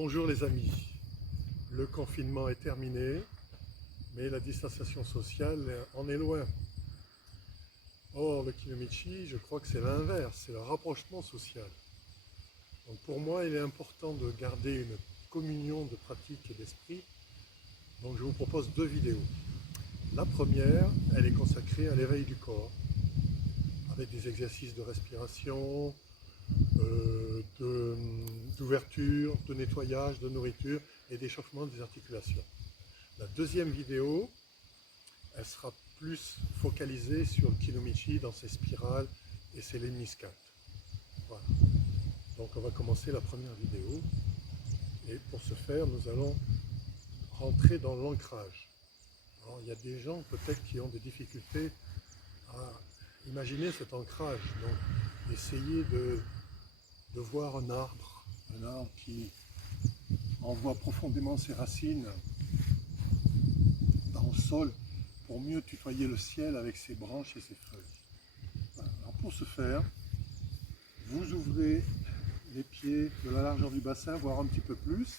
Bonjour les amis, le confinement est terminé, mais la distanciation sociale en est loin. Or, le Kinomichi, je crois que c'est l'inverse, c'est le rapprochement social. Donc pour moi, il est important de garder une communion de pratique et d'esprit. Donc je vous propose deux vidéos. La première, elle est consacrée à l'éveil du corps, avec des exercices de respiration, d'ouverture, de nettoyage, de nourriture et d'échauffement des articulations. La deuxième vidéo, elle sera plus focalisée sur le Kinomichi dans ses spirales et ses lemniscates. Voilà. Donc on va commencer la première vidéo et pour ce faire, nous allons rentrer dans l'ancrage. Alors il y a des gens peut-être qui ont des difficultés à imaginer cet ancrage, donc essayez de voir un arbre qui envoie profondément ses racines dans le sol pour mieux tutoyer le ciel avec ses branches et ses feuilles. Voilà. Alors pour ce faire, vous ouvrez les pieds de la largeur du bassin, voire un petit peu plus,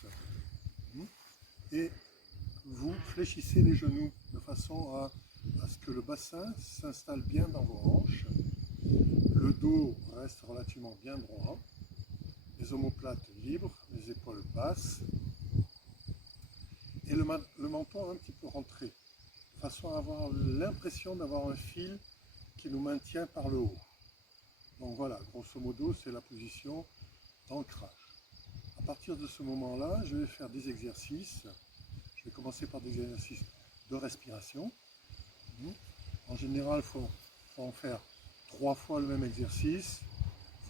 et vous fléchissez les genoux de façon à ce que le bassin s'installe bien dans vos hanches, le dos reste relativement bien droit, les omoplates libres, les épaules basses, et le menton un petit peu rentré, de façon à avoir l'impression d'avoir un fil qui nous maintient par le haut. Donc voilà, grosso modo, c'est la position d'ancrage. À partir de ce moment-là, je vais faire des exercices. Je vais commencer par des exercices de respiration. En général, il faut en faire 3 fois le même exercice,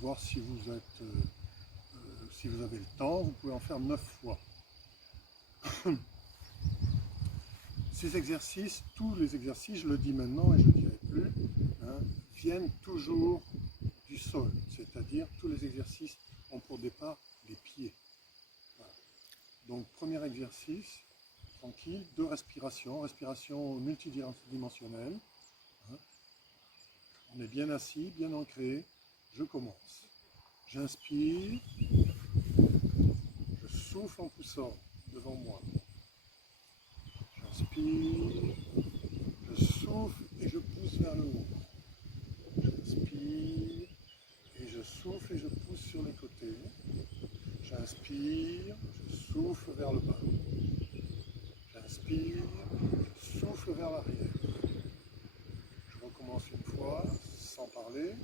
voir si vous avez le temps, vous pouvez en faire 9 fois. Ces exercices, tous les exercices, je le dis maintenant et je ne le dirai plus, viennent toujours du sol, c'est-à-dire tous les exercices ont pour départ les pieds. Voilà. Donc premier exercice, tranquille, de respiration, respiration multidimensionnelle. On est bien assis, bien ancré, je commence. J'inspire, je souffle en poussant devant moi. J'inspire, je souffle et je pousse vers le haut. J'inspire et je souffle et je pousse sur les côtés. J'inspire, je souffle vers le bas. J'inspire, je souffle vers l'arrière. Je recommence une fois, sans parler.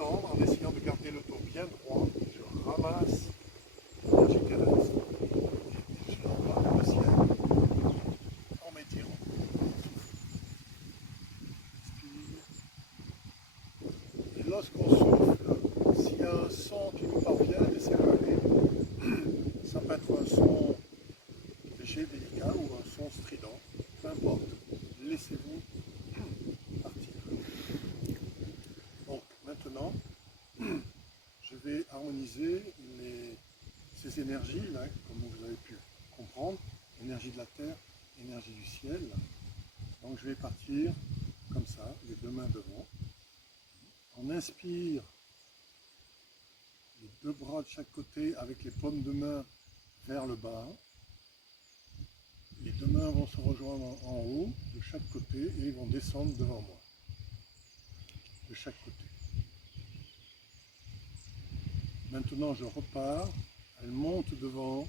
En essayant de garder le dos bien droit, je ramasse l'énergie terrestre et je l'envoie vers le ciel en m'étirant. Inspire. Et lorsqu'on souffle, s'il y a un son qui nous parvient, laissez-le aller. Ça peut être un son léger, délicat ou un son strident, peu importe. Laissez-vous partir. Donc maintenant, je vais harmoniser ces énergies-là, comme vous avez pu comprendre, énergie de la terre, énergie du ciel. Donc je vais partir comme ça, les deux mains devant. On inspire, les deux bras de chaque côté avec les paumes de main vers le bas. Les deux mains vont se rejoindre en haut de chaque côté et ils vont descendre devant moi, de chaque côté. Maintenant, je repars, elle monte devant,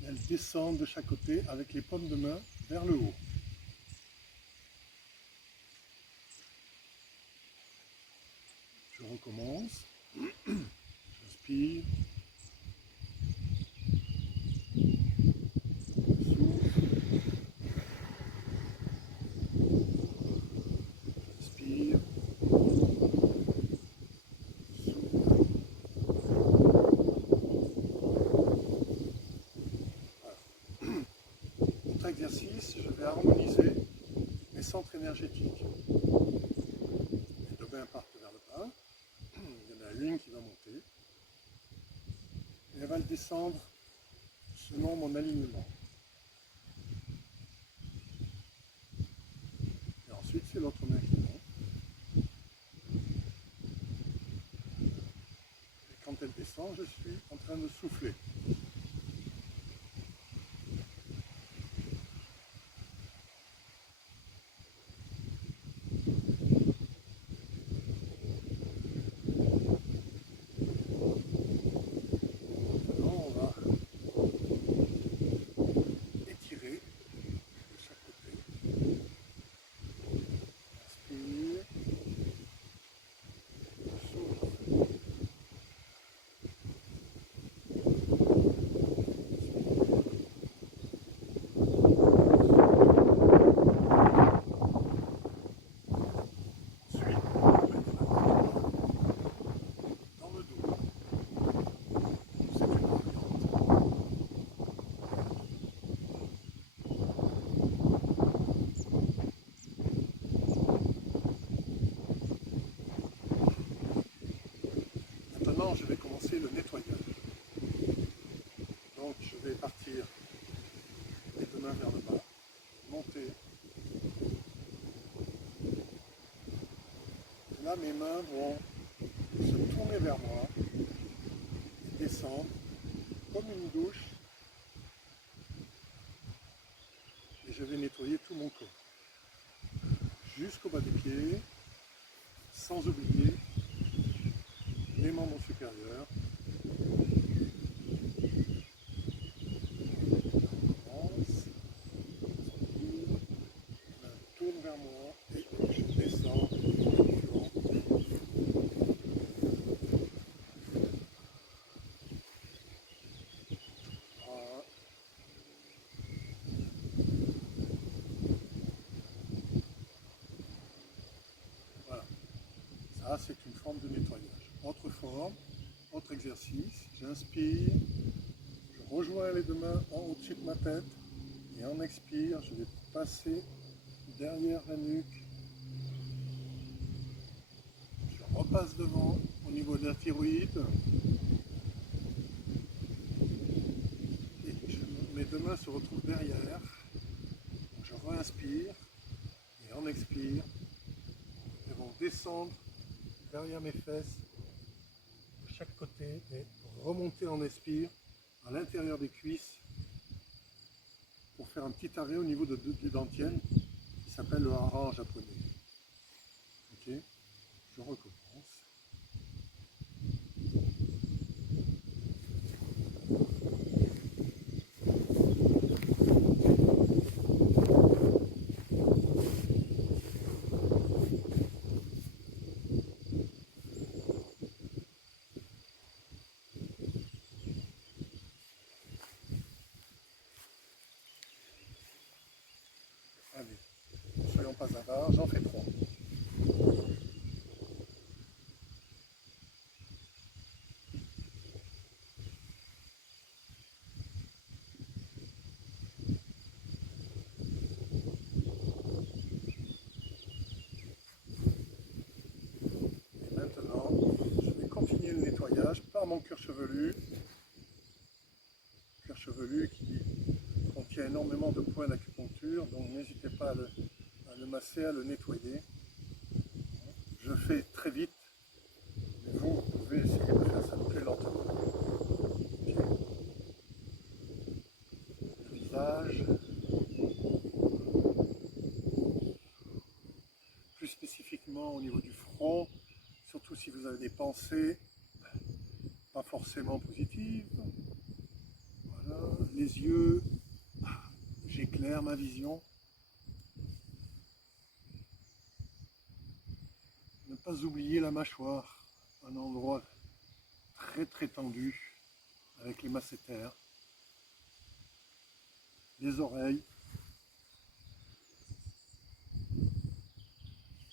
et elle descend de chaque côté avec les paumes de main vers le haut. Je recommence, j'inspire, je souffle, j'inspire, exercice, je vais harmoniser mes centres énergétiques. Les deux mains partent vers le bas. Il y en a une qui va monter. Et elle va le descendre selon mon alignement. Et ensuite, c'est l'autre main qui monte. Et quand elle descend, je suis en train de souffler. Maintenant, je vais commencer le nettoyage. Donc, je vais partir les deux mains vers le bas, monter. Et là, mes mains vont se tourner vers moi et descendre comme une douche. Et je vais nettoyer tout mon corps. Jusqu'au bas des pieds, sans oublier les membres supérieurs. Tourne vers moi et je descends le flanc. Voilà. Ça, c'est une forme de nettoyage. Autre forme, autre exercice. J'inspire, je rejoins les deux mains en au-dessus de ma tête et en expire, je vais passer derrière la nuque. Je repasse devant au niveau de la thyroïde. Et mes deux mains se retrouvent derrière. Je réinspire et en expire, elles vont descendre derrière mes fesses de chaque côté et remonter en expire à l'intérieur des cuisses pour faire un petit arrêt au niveau du dantienne qui s'appelle le hara en japonais. Ok, je recommence. Allez, ne soyons pas avares, j'en fais 3. Et maintenant, je vais continuer le nettoyage par mon cuir chevelu. Cuir chevelu qui contient énormément de points d'acupuncture, donc n'hésitez pas à le masser, à le nettoyer. Je fais très vite, mais vous pouvez essayer de faire ça plus lentement. Okay. Le visage, plus spécifiquement au niveau du front, surtout si vous avez des pensées pas forcément positives. Voilà. Les yeux, j'éclaire ma vision. Ne pas oublier la mâchoire, un endroit très très tendu avec les masséters. Les oreilles.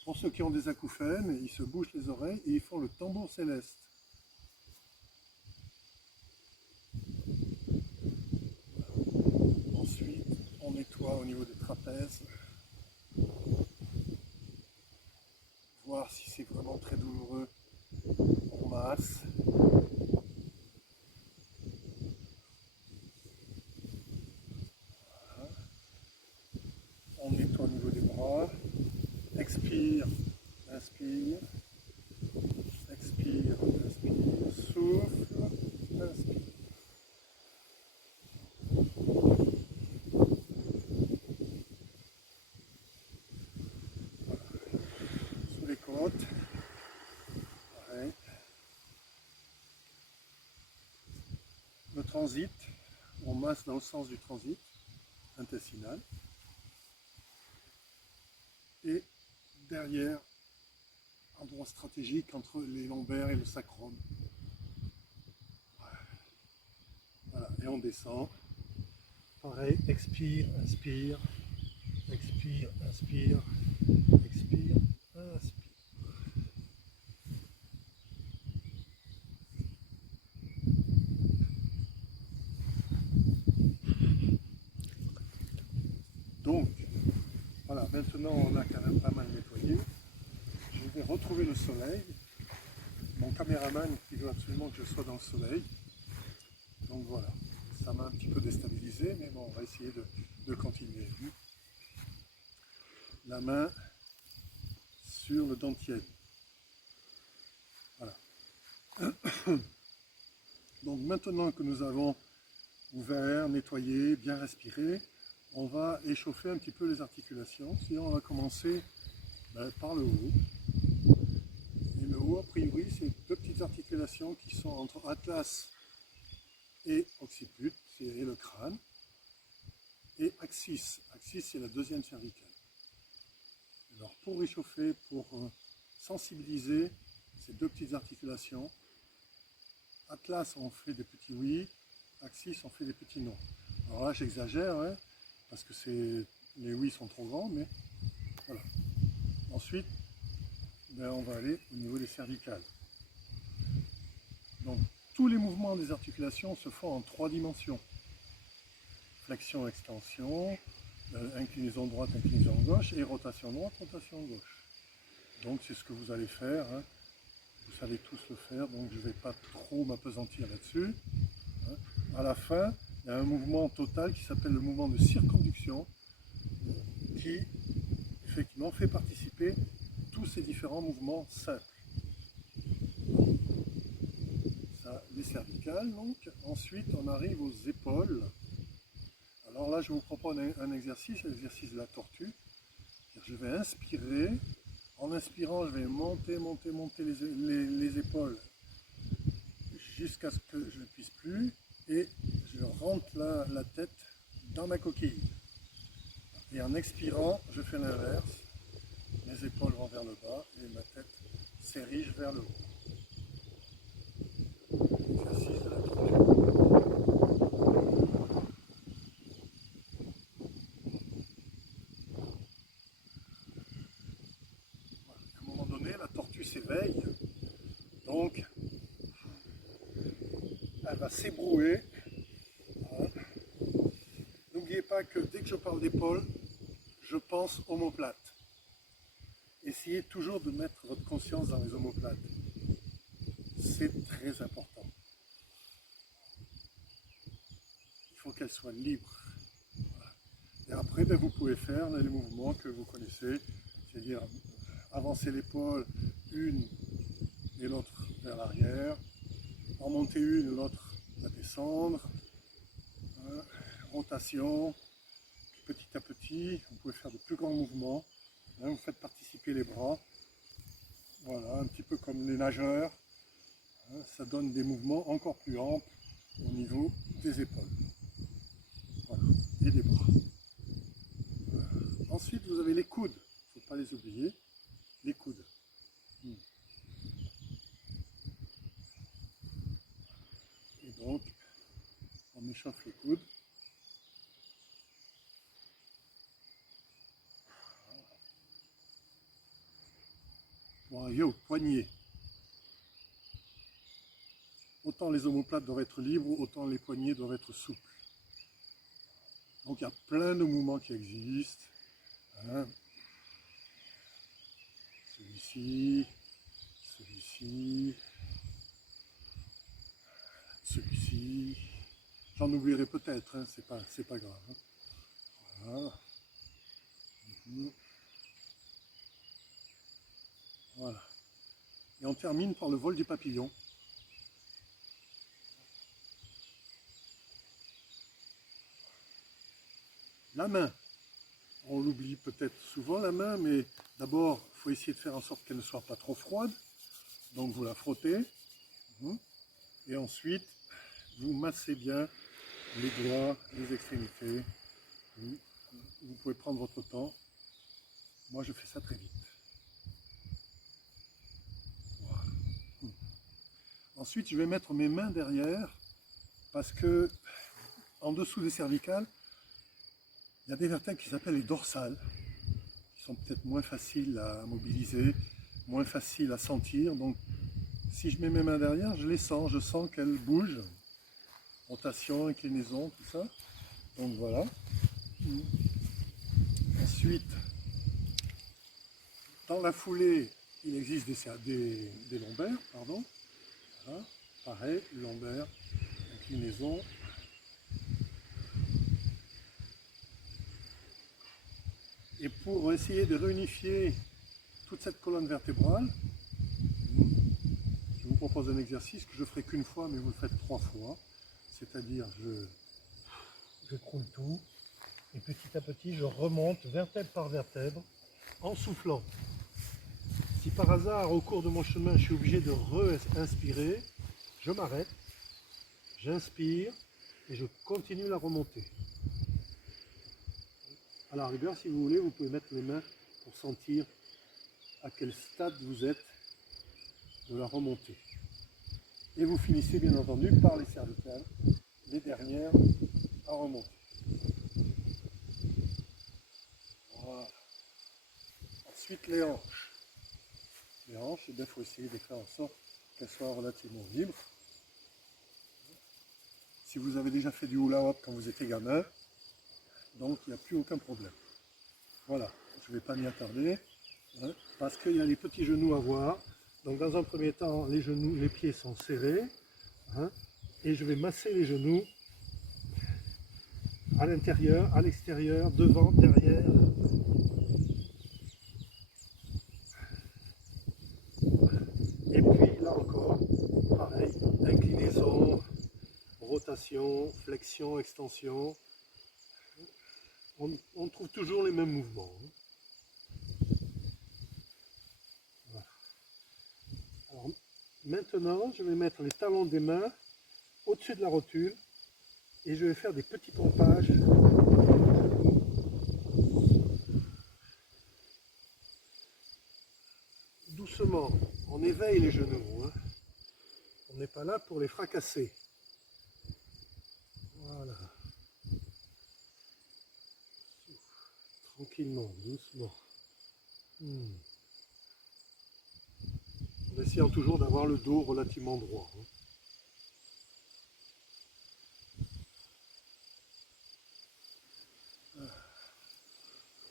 Pour ceux qui ont des acouphènes, ils se bouchent les oreilles et ils font le tambour céleste. Ensuite, on nettoie au transit, on masse dans le sens du transit intestinal. Et derrière, endroit stratégique entre les lombaires et le sacrum. Voilà, et on descend. Pareil, expire, inspire, expire, inspire, expire, inspire. Donc, voilà, maintenant on a quand même pas mal nettoyé. Je vais retrouver le soleil. Mon caméraman qui veut absolument que je sois dans le soleil. Donc voilà, ça m'a un petit peu déstabilisé, mais bon, on va essayer de continuer. La main sur le dentier. Voilà. Donc maintenant que nous avons ouvert, nettoyé, bien respiré, on va échauffer un petit peu les articulations. Sinon, on va commencer par le haut. Et le haut, a priori, c'est deux petites articulations qui sont entre atlas et occiput, c'est le crâne, et axis. Axis, c'est la deuxième cervicale. Alors, pour réchauffer, pour sensibiliser ces deux petites articulations, atlas, on fait des petits oui, axis, on fait des petits non. Alors là, j'exagère, hein, parce que les oui sont trop grands, mais voilà. Ensuite, on va aller au niveau des cervicales. Donc, tous les mouvements des articulations se font en 3 dimensions. Flexion, extension, inclinaison droite, inclinaison gauche, et rotation droite, rotation gauche. Donc, c'est ce que vous allez faire. Hein. Vous savez tous le faire, donc je ne vais pas trop m'appesantir là-dessus. Hein. À la fin, il y a un mouvement total qui s'appelle le mouvement de circonduction, qui effectivement fait participer tous ces différents mouvements simples. Ça, les cervicales, donc. Ensuite, on arrive aux épaules. Alors là, je vous propose un exercice, l'exercice de la tortue. Je vais inspirer. En inspirant, je vais monter les épaules jusqu'à ce que je ne puisse plus. Et je rentre la tête dans ma coquille. Et en expirant, je fais l'inverse. Mes épaules vont vers le bas et ma tête s'érige vers le haut. Exercice de la tortue. Voilà. À un moment donné, la tortue s'éveille. Donc, elle va s'ébrouer. Voilà. N'oubliez pas que dès que je parle d'épaule, je pense omoplate. Essayez toujours de mettre votre conscience dans les omoplates. C'est très important. Il faut qu'elle soit libre. Voilà. Et après, vous pouvez faire les mouvements que vous connaissez, c'est-à-dire avancer l'épaule, une et l'autre vers l'arrière, en monter une, l'autre à descendre, hein, rotation, petit à petit, vous pouvez faire de plus grands mouvements, hein, vous faites participer les bras, voilà, un petit peu comme les nageurs, hein, ça donne des mouvements encore plus amples au niveau des épaules, voilà, et des bras. Ensuite, vous avez les coudes, il ne faut pas les oublier, les coudes. Et donc, on échauffe les coudes. Pour arriver au poignet. Autant les omoplates doivent être libres, autant les poignets doivent être souples. Donc il y a plein de mouvements qui existent. Hein. Celui-ci, celui-ci, celui-ci. J'en oublierai peut-être, hein, c'est pas grave. Hein. Voilà. Voilà. Et on termine par le vol du papillon. La main. On l'oublie peut-être souvent la main, mais d'abord, il faut essayer de faire en sorte qu'elle ne soit pas trop froide. Donc vous la frottez. Et ensuite, vous massez bien les doigts, les extrémités. Vous pouvez prendre votre temps. Moi, je fais ça très vite. Voilà. Ensuite, je vais mettre mes mains derrière parce que en dessous des cervicales, il y a des vertèbres qui s'appellent les dorsales, qui sont peut-être moins faciles à mobiliser, moins faciles à sentir. Donc, si je mets mes mains derrière, je les sens. Je sens qu'elles bougent. Rotation, inclinaison, tout ça. Donc voilà. Ensuite, dans la foulée, il existe des lombaires, pardon. Voilà. Pareil, lombaire, inclinaison. Et pour essayer de réunifier toute cette colonne vertébrale, je vous propose un exercice que je ferai qu'une fois, mais vous le faites 3 fois. C'est-à-dire, je croule tout, et petit à petit, je remonte vertèbre par vertèbre, en soufflant. Si par hasard, au cours de mon chemin, je suis obligé de re-inspirer, je m'arrête, j'inspire, et je continue la remontée. À la rigueur, si vous voulez, vous pouvez mettre les mains pour sentir à quel stade vous êtes de la remontée. Et vous finissez bien entendu par les cervicales, les dernières à remonter. Voilà. Ensuite les hanches. Les hanches, il faut essayer de faire en sorte qu'elles soient relativement libres. Si vous avez déjà fait du hula hoop quand vous étiez gamin, donc il n'y a plus aucun problème. Voilà, je ne vais pas m'y attarder, hein, parce qu'il y a les petits genoux à voir. Donc dans un premier temps, les pieds sont serrés, hein, et je vais masser les genoux à l'intérieur, à l'extérieur, devant, derrière. Et puis là encore, pareil, inclinaison, rotation, flexion, extension. On trouve toujours les mêmes mouvements. Voilà. Alors, maintenant, je vais mettre les talons des mains au-dessus de la rotule et je vais faire des petits pompages. Doucement, on éveille les genoux. Hein. On n'est pas là pour les fracasser. Voilà. Tranquillement, doucement. En essayant toujours d'avoir le dos relativement droit. Hein.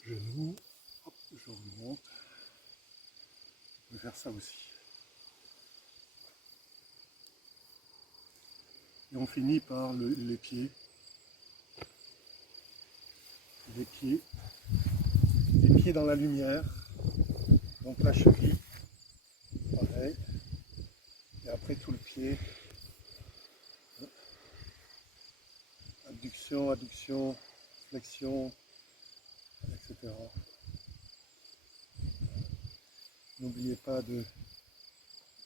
Genoux, hop, je remonte. Je vais faire ça aussi. Et on finit par les pieds. Les pieds dans la lumière. Donc la cheville, pareil. Et après tout le pied. Abduction, adduction, flexion, etc. N'oubliez pas de,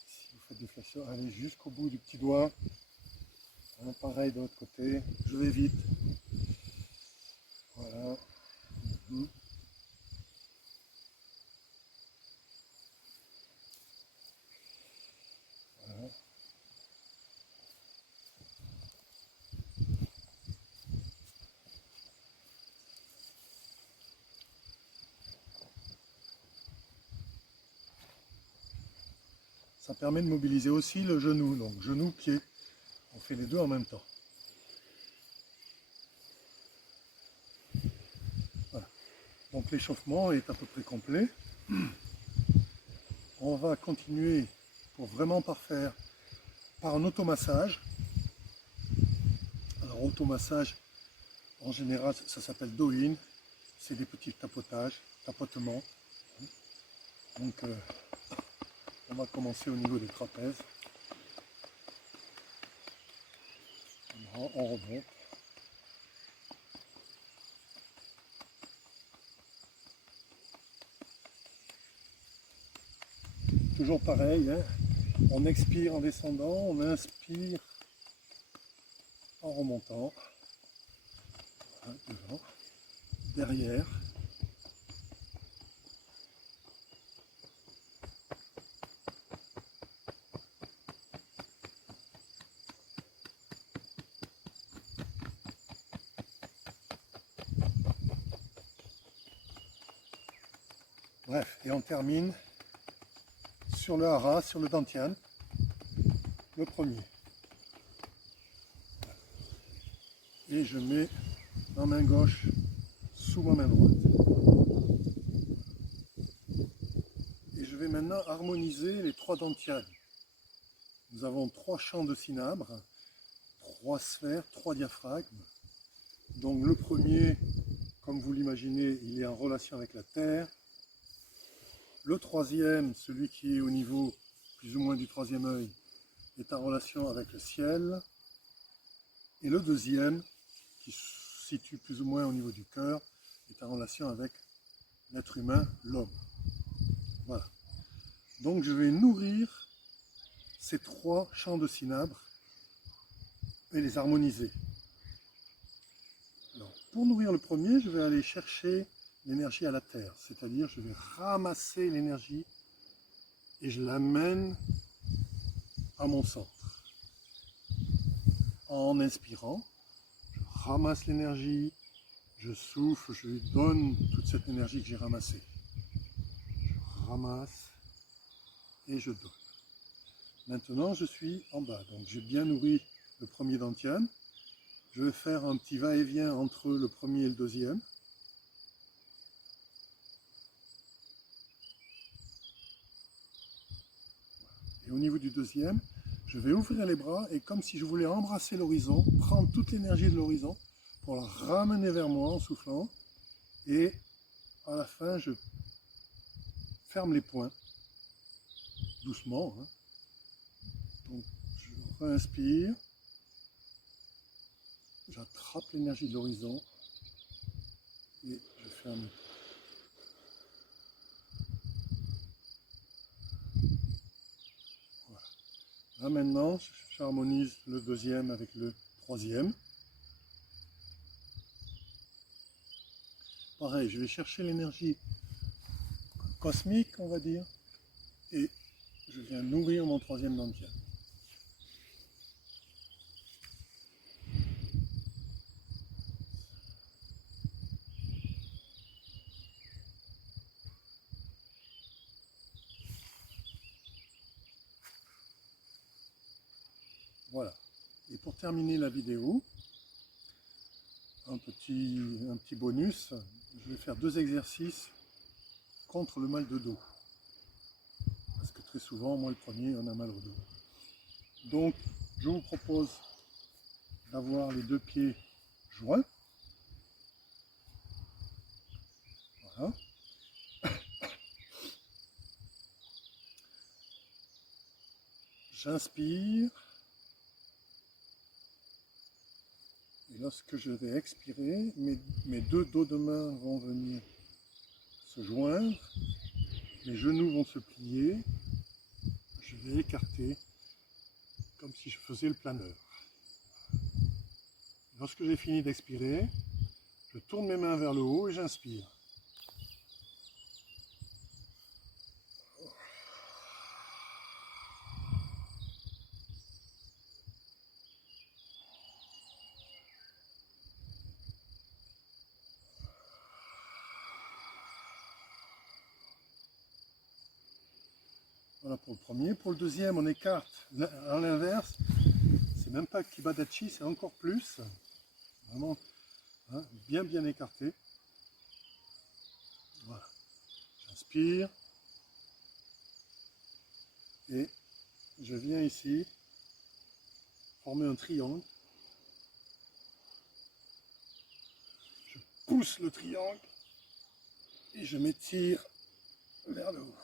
si vous faites des flexions, allez jusqu'au bout du petit doigt. Hein, pareil de l'autre côté. Je vais vite. Voilà. Voilà. Ça permet de mobiliser aussi le genou, donc genou-pied. On fait les deux en même temps. Voilà. Donc l'échauffement est à peu près complet. On va continuer pour vraiment parfaire par un automassage. Alors automassage, en général, ça s'appelle do-in. C'est des petits tapotements. Donc on va commencer au niveau des trapèzes. On remonte. Toujours pareil, hein. On expire en descendant, on inspire en remontant, voilà, devant, derrière. Bref, et on termine sur le hara, sur le dantian, le premier. Et je mets ma main gauche sous ma main droite. Et je vais maintenant harmoniser les trois dantians. Nous avons trois champs de cinabre, trois sphères, trois diaphragmes. Donc le premier, comme vous l'imaginez, il est en relation avec la terre. Le troisième, celui qui est au niveau plus ou moins du troisième œil, est en relation avec le ciel. Et le deuxième, qui se situe plus ou moins au niveau du cœur, est en relation avec l'être humain, l'homme. Voilà. Donc je vais nourrir ces trois champs de cinabre et les harmoniser. Alors, pour nourrir le premier, je vais aller chercher l'énergie à la terre, c'est-à-dire je vais ramasser l'énergie et je l'amène à mon centre. En inspirant, je ramasse l'énergie, je souffle, je lui donne toute cette énergie que j'ai ramassée. Je ramasse et je donne. Maintenant, je suis en bas, donc j'ai bien nourri le premier dantian. Je vais faire un petit va-et-vient entre le premier et le deuxième. Et au niveau du deuxième, je vais ouvrir les bras et comme si je voulais embrasser l'horizon, prendre toute l'énergie de l'horizon pour la ramener vers moi en soufflant. Et à la fin, je ferme les poings, doucement. Hein. Donc je réinspire, j'attrape l'énergie de l'horizon et je ferme les poings. Voilà. Là maintenant, j'harmonise le deuxième avec le troisième. Pareil, je vais chercher l'énergie cosmique, on va dire, et je viens nourrir mon troisième dantian. Voilà. Et pour terminer la vidéo, un petit bonus, je vais faire 2 exercices contre le mal de dos. Parce que très souvent, moi le premier, on a mal au dos. Donc, je vous propose d'avoir les 2 pieds joints. Voilà. J'inspire. Et lorsque je vais expirer, mes 2 dos de main vont venir se joindre. Les genoux vont se plier. Je vais écarter comme si je faisais le planeur. Lorsque j'ai fini d'expirer, je tourne mes mains vers le haut et j'inspire. Voilà pour le premier. Pour le deuxième, on écarte à l'inverse. C'est même pas Kibadachi, c'est encore plus. Vraiment hein, bien écarté. Voilà. J'inspire. Et je viens ici former un triangle. Je pousse le triangle et je m'étire vers le haut.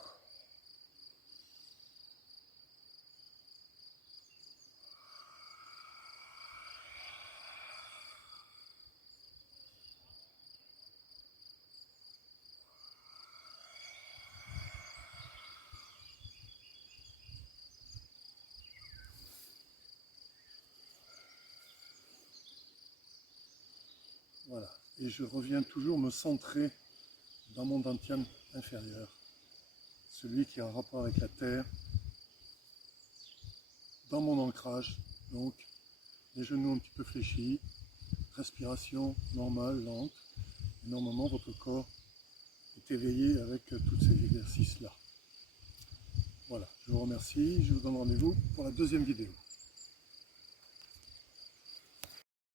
Voilà. Et je reviens toujours me centrer dans mon dantian inférieur, celui qui a un rapport avec la terre, dans mon ancrage, donc les genoux un petit peu fléchis, respiration normale, lente, et normalement votre corps est éveillé avec tous ces exercices-là. Voilà, je vous remercie, je vous donne rendez-vous pour la deuxième vidéo.